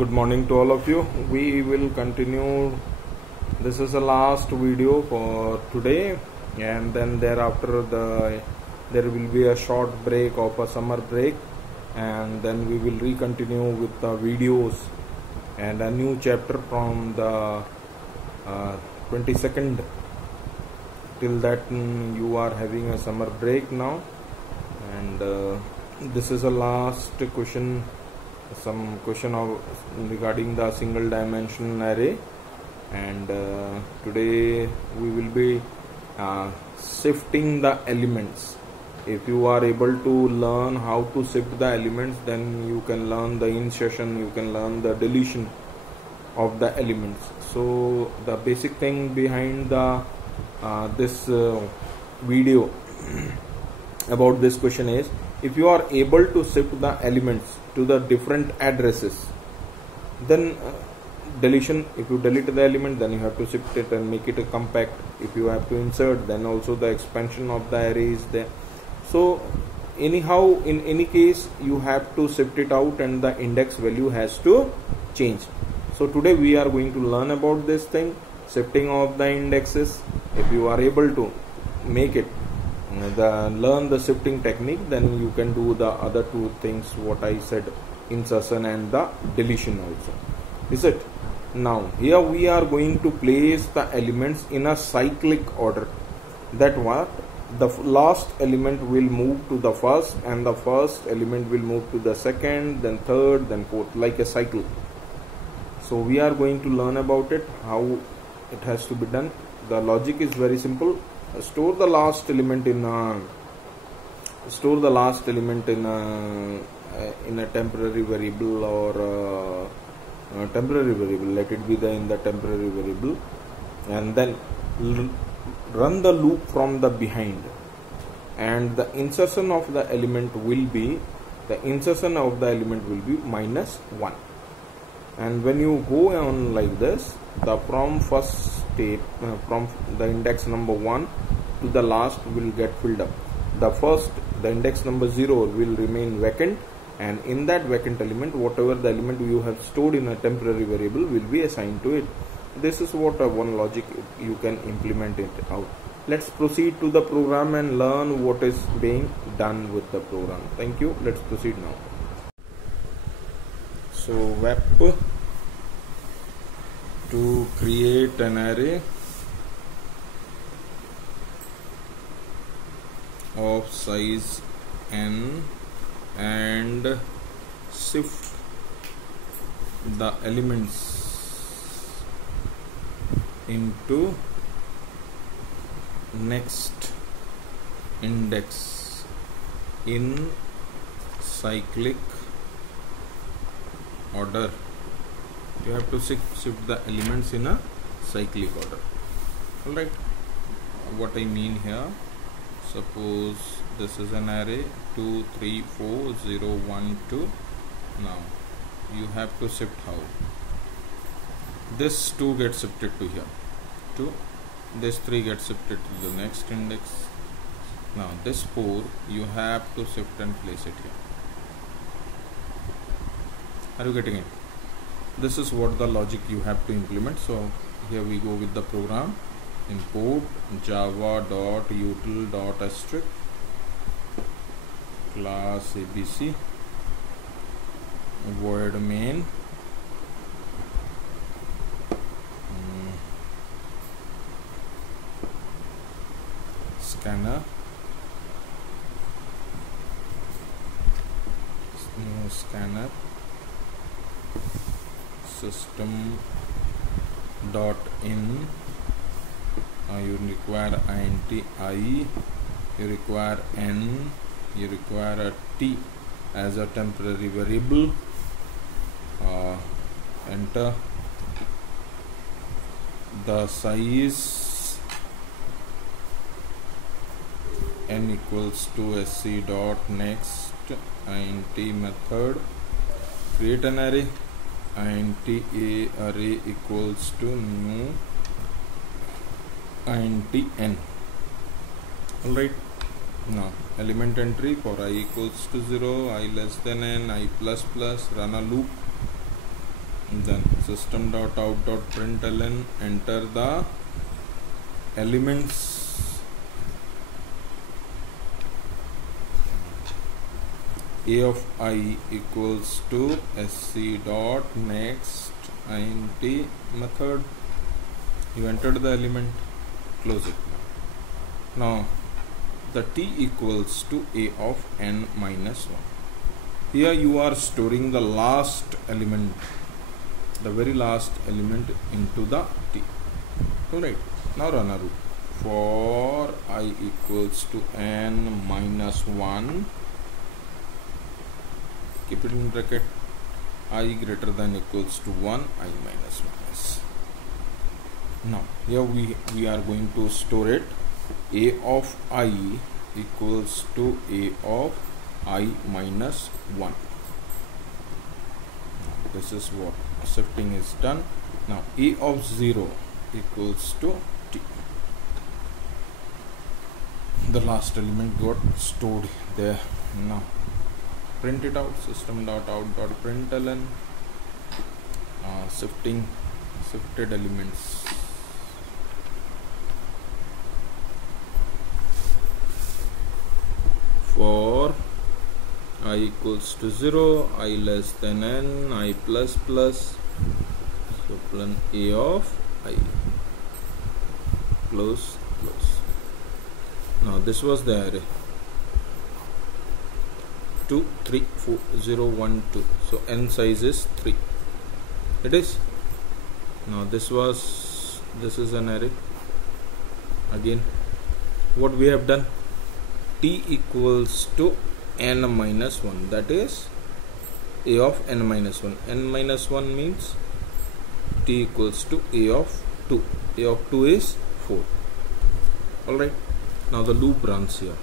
Good morning to all of you. We will continue. This is the last video for today, and then thereafter there will be a short break of a summer break, and then we will recontinue with the videos and a new chapter from the 22nd. Till that you are having a summer break now, and this is the last question. Some question regarding the single dimension array, and today we will be shifting the elements. If you are able to learn how to shift the elements, then you can learn the insertion, you can learn the deletion of the elements. So the basic thing behind the this video about this question is, if you are able to shift the elements to the different addresses, then deletion, if you delete the element, then you have to shift it and make it a compact. If you have to insert, then also the expansion of the array is there. So anyhow, in any case, you have to shift it out and the index value has to change. So today we are going to learn about this thing, shifting of the indexes. If you are able to make it, learn the shifting technique, then you can do the other two things what I said, insertion and the deletion also. Is it? Now here we are going to place the elements in a cyclic order. That what? The last element will move to the first, and the first element will move to the second, then third, then fourth, like a cycle. So we are going to learn about it, how it has to be done. The logic is very simple. Store the last element in a temporary variable, or temporary variable. Let it be in the temporary variable, and then run the loop from the behind. And the insertion of the element will be -1. And when you go on like this, from first step, from the index number 1 to the last will get filled up. The index number 0 will remain vacant, and in that vacant element, whatever the element you have stored in a temporary variable will be assigned to it. This is what one logic you can implement it out. Let's proceed to the program and learn what is being done with the program. Thank you. Let's proceed now. So web to create an array of size n and shift the elements into next index in cyclic order. You have to shift the elements in a cyclic order. Alright, what I mean here, suppose this is an array 2 3 4 0 1 2. Now you have to shift how? This 2 gets shifted to here, 2, this 3 gets shifted to the next index. Now this 4 you have to shift and place it here. Are you getting it? This is what the logic you have to implement. So here we go with the program. Import java.util.asterisk class abc void main scanner system dot in. You require int I, you require n, you require a t as a temporary variable. Enter the size n equals to sc dot next int method, create an array, int a array equals to new int n. Alright, now element entry for I equals to 0, I less than n, I plus plus, run a loop. Then system dot out dot println, enter the elements a of I equals to sc dot next int method. You entered the element, close it. Now the t equals to a of n minus 1. Here you are storing the last element, the very last element into the t. Alright, now run a loop. For I equals to n minus 1, keep it in bracket, I greater than equals to 1, I minus 1 is. Now here we are going to store it. A of I equals to a of I minus 1. Now, this is what shifting is done. Now a of 0 equals to t. The last element got stored there. Now print it out, system dot out dot println, shifted elements. For I equals to 0, I less than n, I plus plus, so plan a of I, close. Now this was the array 2 3 4 0 1 2, so n size is 3. It is. Now this is an array. Again what we have done, t equals to n minus 1, that is a of n minus 1. N minus 1 means t equals to a of 2. A of 2 is 4. Alright, now the loop runs here.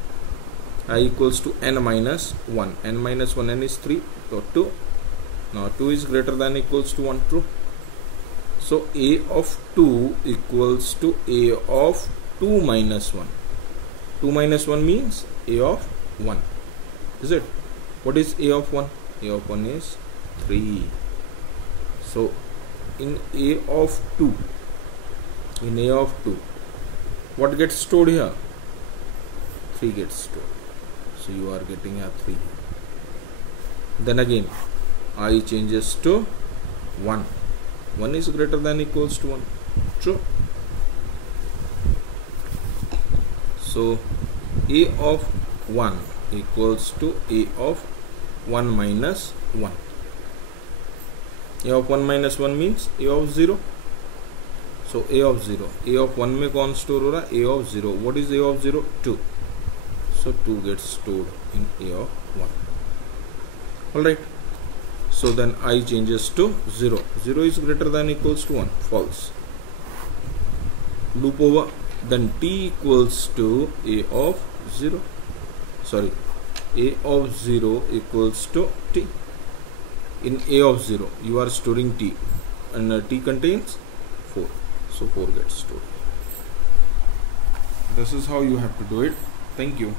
I equals to n minus 1. N minus 1, n is 3, so 2. Now 2 is greater than equals to 1, true. So a of 2 equals to a of 2 minus 1. 2 minus 1 means a of 1. Is it? What is a of 1? A of 1 is 3. So in a of 2, what gets stored here? 3 gets stored. So you are getting a 3. Then again I changes to 1. 1 is greater than equals to 1. True. So a of 1 equals to a of 1 minus 1. A of 1 minus 1 means a of 0. So a of 0, a of 1 में कौन store हो रहा है? A of 0. What is a of 0? 2. So 2 gets stored in a of 1. Alright. So then I changes to 0. 0 is greater than equals to 1. False. Loop over. Then t equals to a of 0. Sorry. A of 0 equals to t. In a of 0, you are storing t. And t contains 4. So 4 gets stored. This is how you have to do it. Thank you.